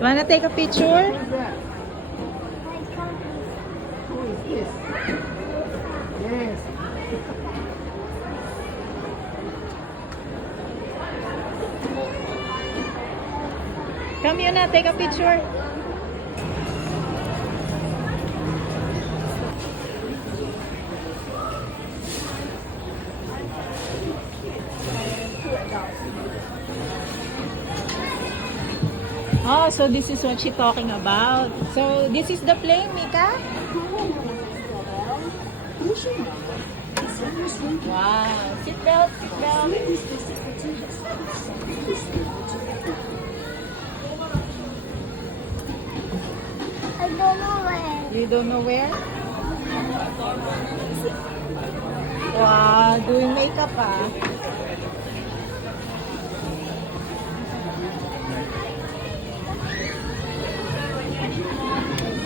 Wanna take a picture? Who is this? Yes. Come here na, take a picture. Oh, so this is what she's talking about. So this is the plane, Mika? Wow. Sit belt, sit belt. I don't know where. You don't know where? Wow, doing makeup ah.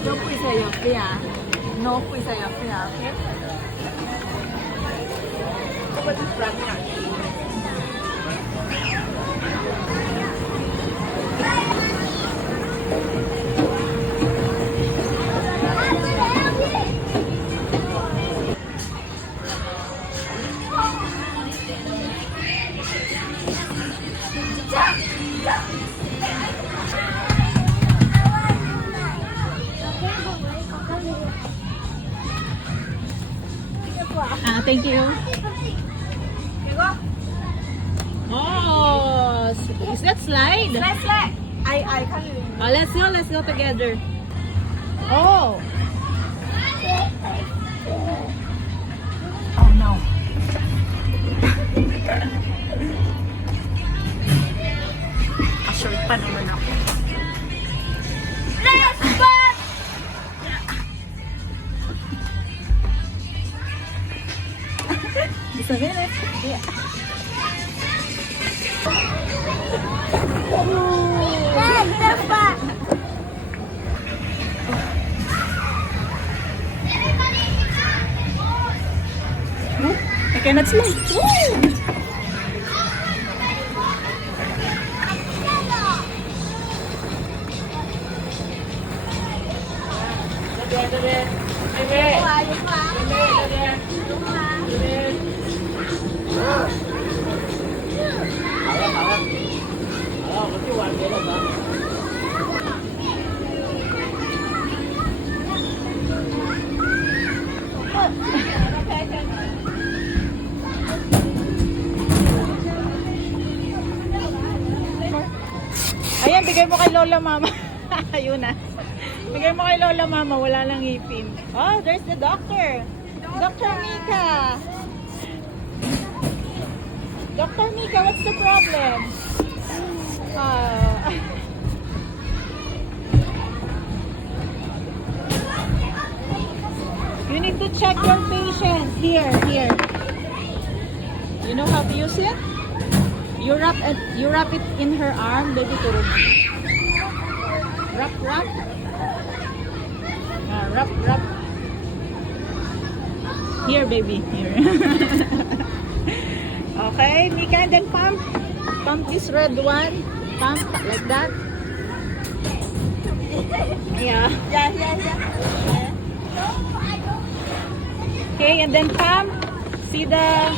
No put sa 옆에 야. No put sa 옆에 야. Okay? Over the front 야. Ah, thank you. Oh, is that slide? Let's let. I can't. Oh, let's go together. Oh, Oh no. Short pa naman ako. Let's go! just a minute. Yeah. Let's go! I cannot slide. Ayan, bigay mo kay Lola Mama. Ayun na. Bigay mo kay Lola Mama, wala lang ngipin. Oh, there's the doctor. Dr. Mika. Dr. Mika, what's the problem? You need to check your patient. Here. You know how to use it? You wrap it in her arm, baby turun. Wrap. Wrap. Here, baby. Here. Okay, Mika, and then pump. Pump this red one. Pump like that. Yeah. Okay, and then pump. See the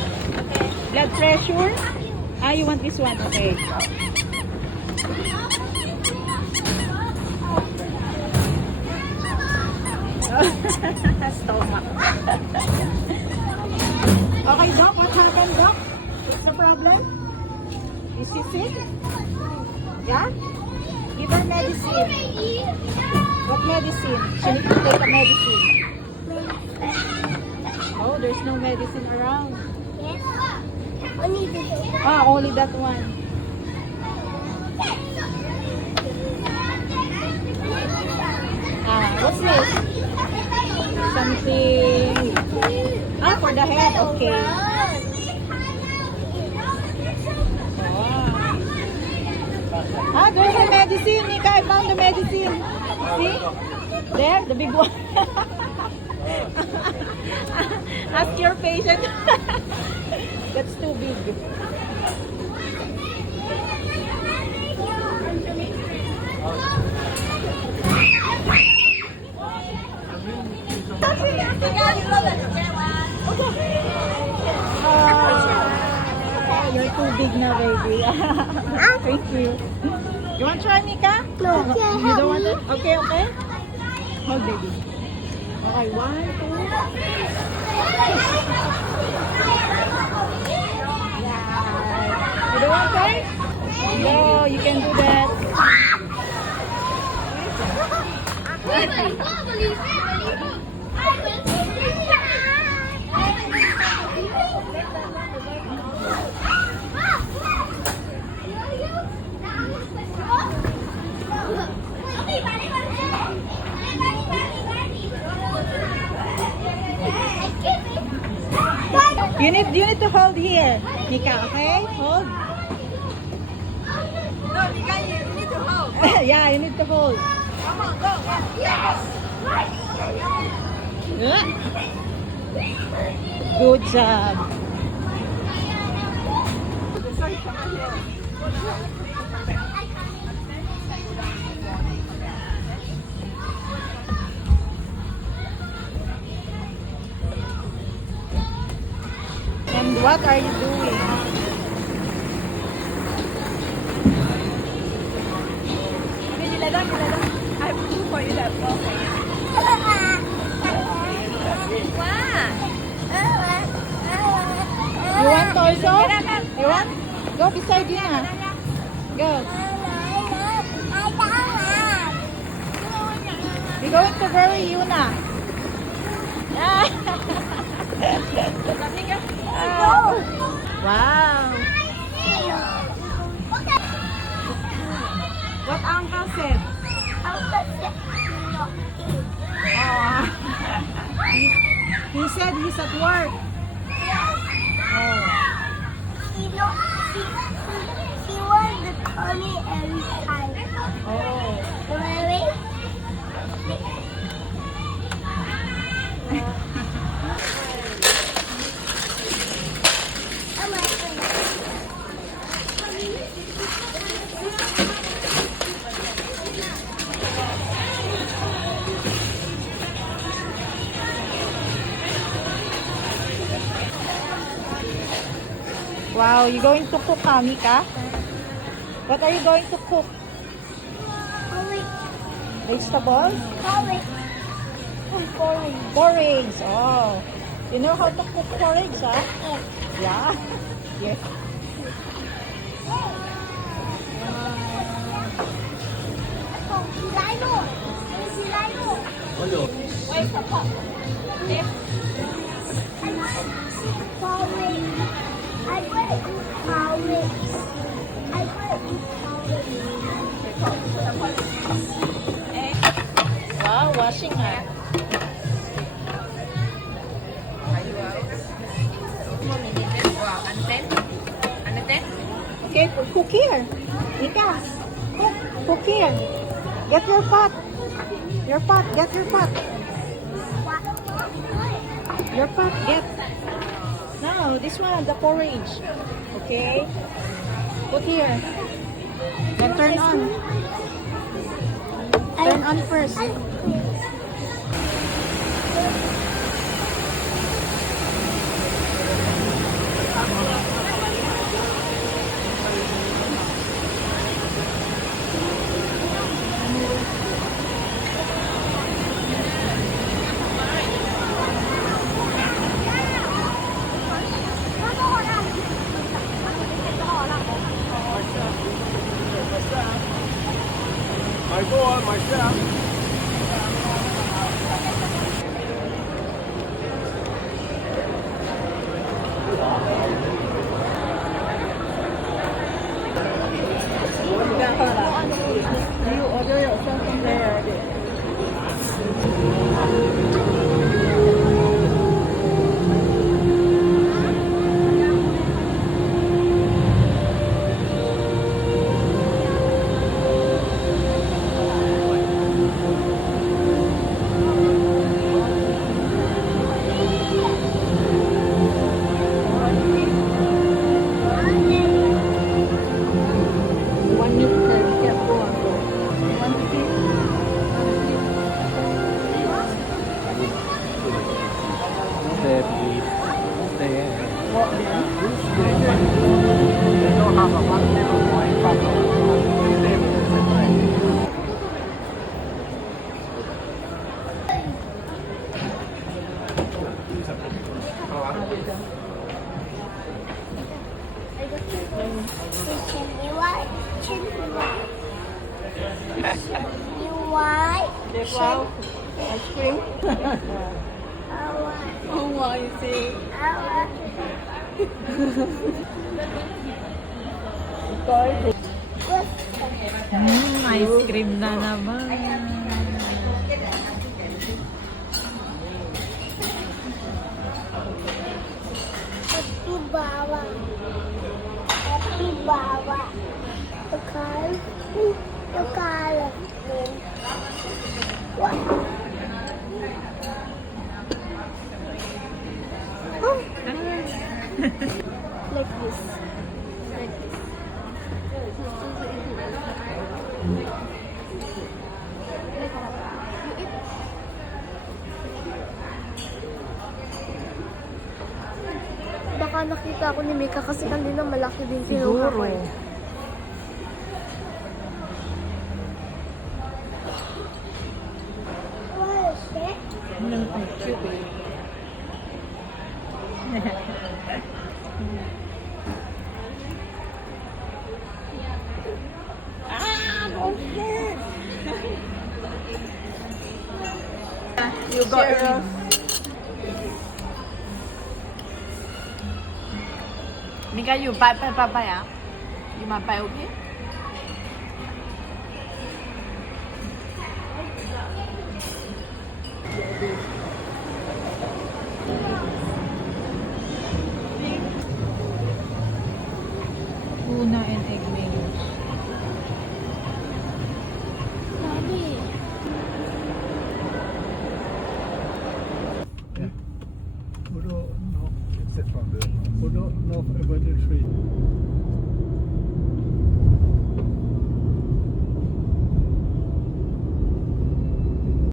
blood pressure? Ah, you want this one? Okay. Stomach. Okay, Doc, what happened, Doc? What's the problem? Is she sick? Yeah? Give her medicine. What medicine? She needs to take a medicine. Oh, there's no medicine around. Yes. Only this. Ah, only that one. Ah, what's this? Something. Ah, for the head. Okay. Ah, there's the medicine. Mika, I found the medicine. See? There, the big one. Ask your patient. That's too big. na, baby. Thank you. You want to try, Mika? No. You don't want it? Okay, okay. Hold, baby. Okay, 1, 2. Yeah. You don't want it? No, you can do that. You need to hold here, Mika. Okay, hold. No, Mika, you need to hold. Yeah, you need to hold. Come on, go. Yes. Yeah. Good job. And what are you doing? Okay, you let them, I have two for you that fall. You want also? You want? Go beside Yuna. Go. We're going to bury Yuna. Wow. What uncle said? Oh. He said he's at work. Oh. She was the Tony every time. Oh. Really? Wow, you going to cook, Mika? What are you going to cook? Vegetables? Porridge. Oh. You know how to cook porridge, huh? Yeah. Yes. Where's the pot? I want to eat porridge. I want to eat porridge. Wow, washing her. Okay, cook here. Mika, cook here. Get your pot. Your pot, get your pot. Your pot, get. No, this one, the porridge. Okay? Put here. Then turn on. Turn on first. I go on myself. You order yourself from there. You want? Wow. Ice cream. I want. Oh, wow, you see. I want. Ice cream na naman. Happy Baba. Happy Baba. The car. The car. What? Oh. Like this. Like this. Baka nakita ako ni Mika kasi kanina malaki din kinuha ko eh. What is it? Ang cute eh. You got it. Mika, you buy papaya? You might buy, okay? Tuna and egg mayonnaise. Daddy. Vadå? No, except from the... Vadå? No, about the tree.